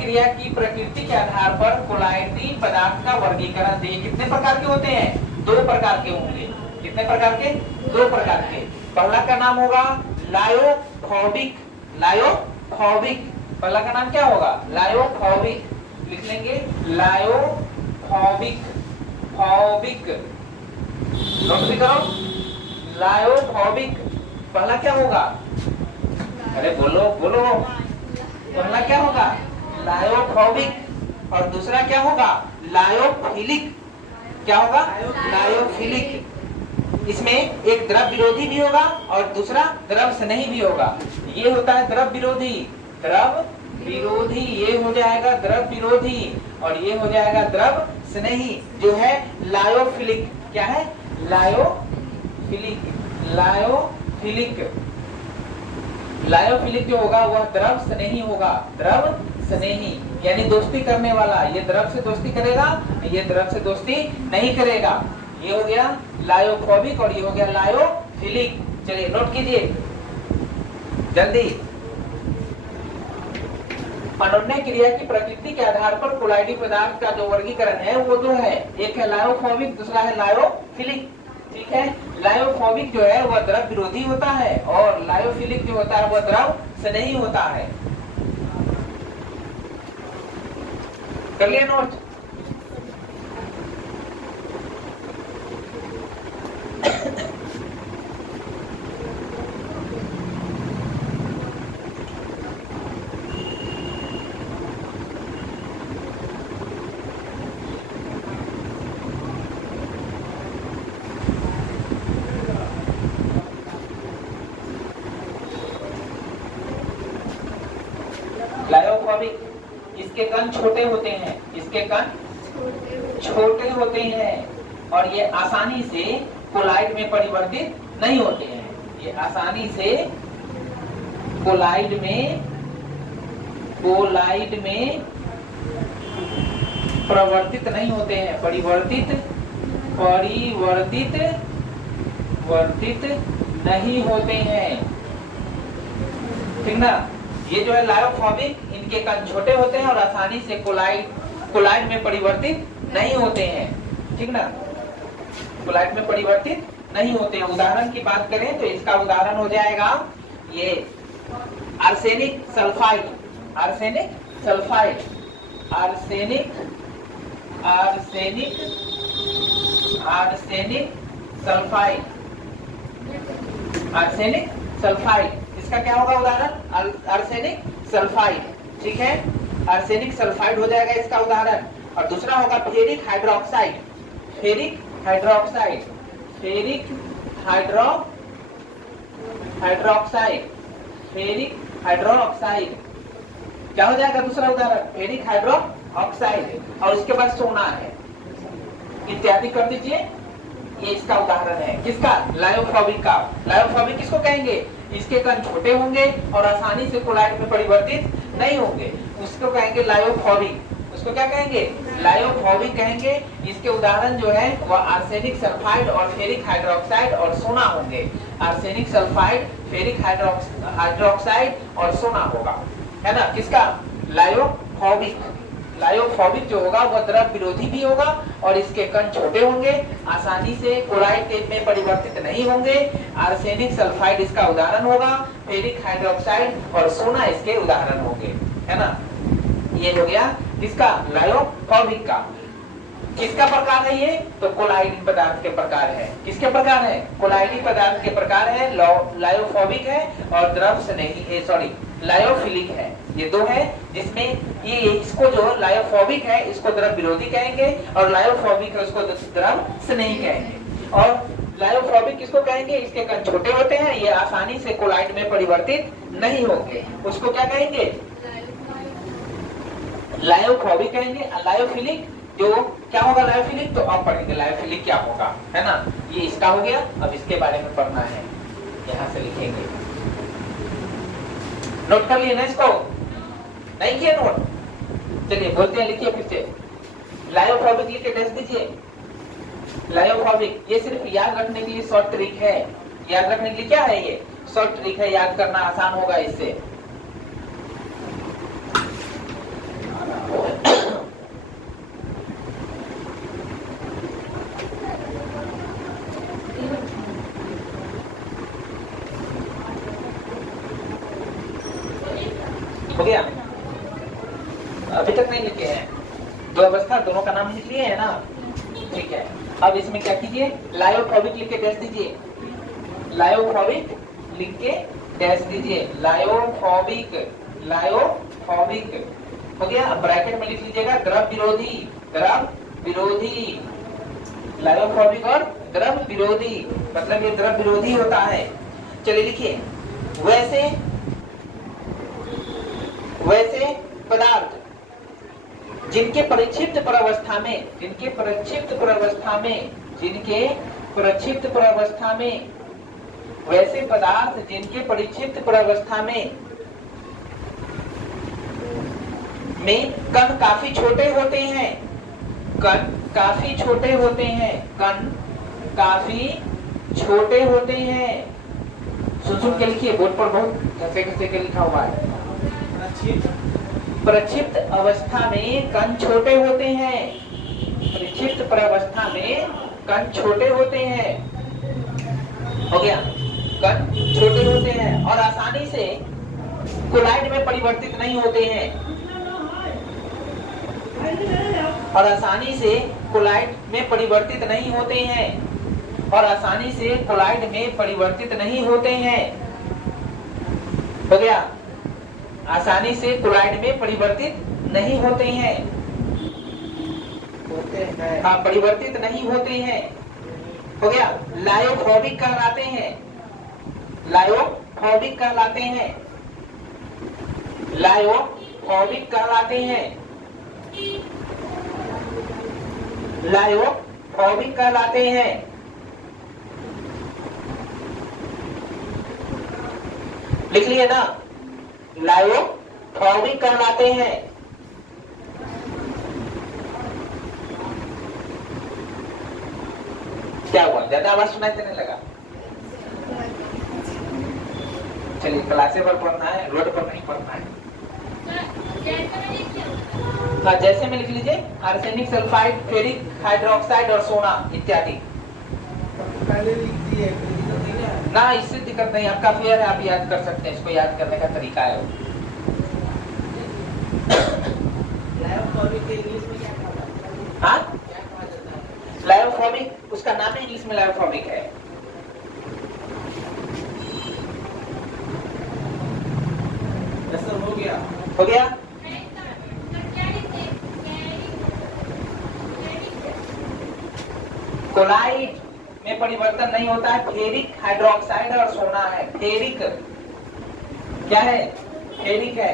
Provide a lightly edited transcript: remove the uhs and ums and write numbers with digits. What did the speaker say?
क्रिया की प्रकृति के आधार पर कोलाइडी पदार्थ का वर्गीकरण दिए। कितने प्रकार के होते हैं? 2 प्रकार के होंगे। कितने प्रकार के? 2 प्रकार के। पहला का नाम होगा लायोफोबिक। लायोफोबिक पहला का नाम क्या होगा? लायोफोबिक। लिख लेंगे लायोफोबिक। फॉबिक नोट भी करो। लायोफोबिक पहला क्या होगा? अरे बोलो बोलो। पहला क्या होगा? लायोफोबिक। और दूसरा क्या होगा? लायोफिलिक। क्या होगा? लायोफिलिक। इसमें एक द्रव विरोधी भी होगा और दूसरा द्रव स्नेही भी होगा। ये होता है द्रव विरोधी। द्रव विरोधी ये हो जाएगा द्रव विरोधी और ये हो जाएगा द्रव स्नेही जो है लायोफिलिक। क्या है? लायोफिलिक। लायोफिलिक लायोफिलिक जो होगा वह द्रव स्नेही होगा। द्रव स्नेही यानी दोस्ती करने वाला। ये द्रव से दोस्ती करेगा, ये द्रव से दोस्ती नहीं करेगा। ये हो गया लायोफोबिक और ये हो गया लायोफिलिक। चलिए नोट कीजिए जल्दी। अनुन्नय क्रिया की प्रकृति के आधार पर कोलाइडी पदार्थ का जो वर्गीकरण है वो दो है। एक है लायोफोबिक, दूसरा है लायोफिलिक। ठीक है। लायोफोबिक जो है वह द्रव विरोधी होता है और लायोफिलिक जो होता है वह द्रव स्नेही होता है। कर लिया नोट? लायोफोबिक इसके कण छोटे होते हैं। इसके कण छोटे होते हैं और ये आसानी से कोलाइड में परिवर्तित नहीं होते हैं। ये आसानी से कोलाइड में प्रवर्तित नहीं होते हैं। परिवर्तित नहीं होते हैं। ठीक ना? ये जो है लायोफोबिक इनके कण छोटे होते हैं और आसानी से कोलाइड में परिवर्तित नहीं होते हैं। ठीक ना? कोलाइड में परिवर्तित नहीं होते हैं। उदाहरण की बात करें तो इसका उदाहरण हो जाएगा ये arsenic sulphide. Arsenic sulphide arsenic arsenic arsenic sulphide arsenic sulphide इसका क्या होगा उदाहरण? Arsenic sulphide. ठीक है। आर्सेनिक सल्फाइड हो जाएगा इसका उदाहरण। और दूसरा होगा ferric hydroxide. Ferric hydroxide ferric hydroxide ferric hydroxide क्या हो जाएगा दूसरा उदाहरण? Ferric hydroxide. और उसके बाद सोना है इत्यादि कर दीजिए। ये इसका उदाहरण है। किसका? लायोफोबिक का। लायोफोबिक किसको कहेंगे? इसके कण छोटे होंगे और आसानी से कोलाइड में परिवर्तित नहीं होंगे, उसको कहेंगे लायोफोबिक। उसको क्या कहेंगे? लायोफोबिक कहेंगे। इसके उदाहरण जो है वह आर्सेनिक सल्फाइड और फेरिक हाइड्रोक्साइड और सोना होंगे। आर्सेनिक सल्फाइड, फेरिक हाइड्रोक्साइड और सोना होगा, है ना? किसका? लायोफोबिक। लायोफोबिक जो होगा वह द्रव विरोधी भी होगा और इसके कण छोटे होंगे, आसानी से कोलाइड में परिवर्तित नहीं होंगे। आर्सेनिक सल्फाइड इसका उदाहरण होगा, फेरिक हाइड्रोक्साइड और सोना इसके उदाहरण होंगे, है ना? ये हो गया किसका? लायोफोबिक का। किसका प्रकार है ये? तो कोलाइडी पदार्थ के प्रकार है। किसके प्रकार है? कोलाइडी पदार्थ के प्रकार है। लायोफोबिक है और द्रव स्नेही है, सॉरी लायोफिलिक है। ये दो है जिसमें ये इसको जो लायोफोबिक है इसको द्रव विरोधी कहेंगे और लायोफोबिक है उसको द्रव स्नेही कहेंगे। और लायोफोबिक किसको कहेंगे? इसके कण छोटे होते हैं, ये आसानी से कोलाइड में परिवर्तित नहीं होंगे, उसको क्या कहेंगे? लायोफोबिक कहेंगे। लायोफिलिक जो क्या होगा? लायोफिलिक तो अब पढ़ेंगे लायोफिलिक क्या होगा, है ना? ये इसका हो गया। अब इसके बारे में पढ़ना है, यहाँ से लिखेंगे। नोट कर लिए ना इसको? नहीं किया नोट? चलिए बोलते हैं, लिखिए फिर से। लायोफोबिक लिख के टेस्ट दीजिए। लायोफोबिक ये सिर्फ याद रखने के लिए शॉर्ट ट्रिक है। याद रखने के लिए क्या है? ये शॉर्ट ट्रिक है, याद करना आसान होगा इससे। हो गया? अभी तक नहीं लिखे हैं? दो अवस्था दोनों का नाम लिख लिए है ना? ठीक है। अब इसमें क्या कीजिए, लायोफोबिक लिख के डैश दीजिए, लायोफोबिक लिख के डैश दीजिए, लायोफोबिक, लायोफोबिक हो गया। अब ब्रैकेट में लिख लीजिएगा द्रव विरोधी, द्रव विरोधी, लायोफोबिक और द्रव विरोधी, मतलब ये द्रव विरोधी होता है। चलिए लिखिए, वैसे वैसे पदार्थ जिनके परिक्षिप्त प्रवस्था में, जिनके परिक्षिप्त प्रवस्था में, जिनके परिक्षिप्त प्रवस्था में, वैसे पदार्थ जिनके परिक्षिप्त प्रवस्था में कण काफी छोटे होते हैं, कण काफी छोटे होते हैं, कण काफी छोटे होते हैं। सुन के लिखिए, बोर्ड पर बहुत घसे घसे के लिखा हुआ है। प्रक्षिप्त अवस्था में कण छोटे होते हैं, प्रक्षिप्त प्रवस्था में कण छोटे होते हैं, हो गया? कण छोटे होते हैं और आसानी से कोलाइड में परिवर्तित नहीं होते हैं, और आसानी से कोलाइड में परिवर्तित नहीं होते हैं, और आसानी से कोलाइड में परिवर्तित नहीं होते हैं, हो गया? आसानी से कोलाइड में परिवर्तित नहीं होते हैं, हाँ परिवर्तित नहीं होते हैं, हो गया? लायोफोबिक कहलाते हैं, लायोफोबिक कहलाते हैं, लायोफोबिक कहलाते हैं, लायोफोबिक कहलाते हैं। लिख लिए ना? लायोफोबिक कहलाते हैं। क्या हुआ, ज्यादा आवाज सुनाई देने लगा? चलिए क्लासे पर पढ़ना है, रोड पर नहीं पढ़ना है। हाँ जैसे में लिख लीजिए, आर्सेनिक सल्फाइड, फेरिक हाइड्रोक्साइड और सोना इत्यादि। पहले लिख दिए ना, इससे दिक्कत नहीं, आपका फेयर है, आप याद कर सकते हैं, इसको याद करने का तरीका है। लायोफोबिक के इंग्लिश में क्या कहा जाता है? हाँ, लायोफोबिक उसका नाम है, इंग्लिश में लायोफोबिक है। ऐसा हो गया? हो गया? कोलाइड में परिवर्तन नहीं होता है, फेरिक हाइड्रोक्साइड और सोना है। फेरिक क्या है? फेरिक है।